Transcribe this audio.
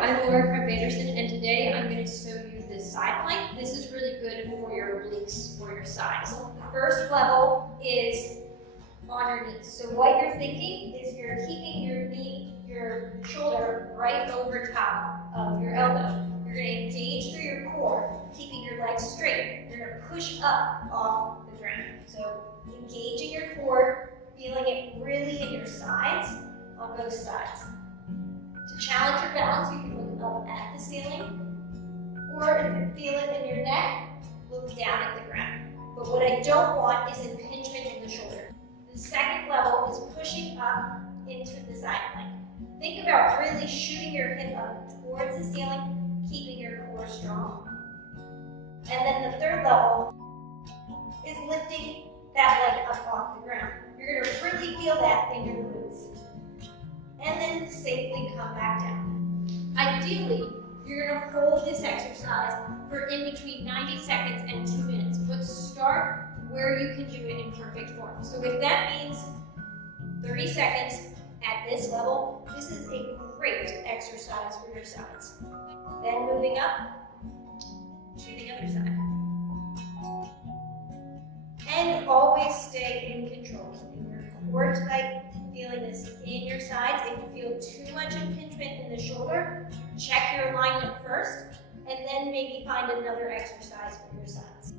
I'm Laura Crump Anderson, and today I'm going to show you the side plank. This is really good for your obliques, for your sides. The first level is on your knees. So what you're thinking is you're keeping your knee, your shoulder right over top of your elbow. You're going to engage through your core, keeping your legs straight. You're going to push up off the ground. So engaging your core, feeling it really in your sides, on both sides. To challenge your balance, you can look up at the ceiling, or if you feel it in your neck, look down at the ground. But what I don't want is impingement in the shoulder. The second level is pushing up into the side plank. Think about really shooting your hip up towards the ceiling, keeping your core strong. And then the third level is lifting that leg up off the ground. You're going to really feel that in your glutes. And then safely come back down. Ideally, you're going to hold this exercise for in between 90 seconds and 2 minutes, but start where you can do it in perfect form. So if that means 30 seconds at this level, this is a great exercise for your sides. Then moving up to the other side. And always stay in control, keeping your core tight, feeling this in your sides. If you feel too much impingement in the shoulder, check your alignment first, and then maybe find another exercise for your sides.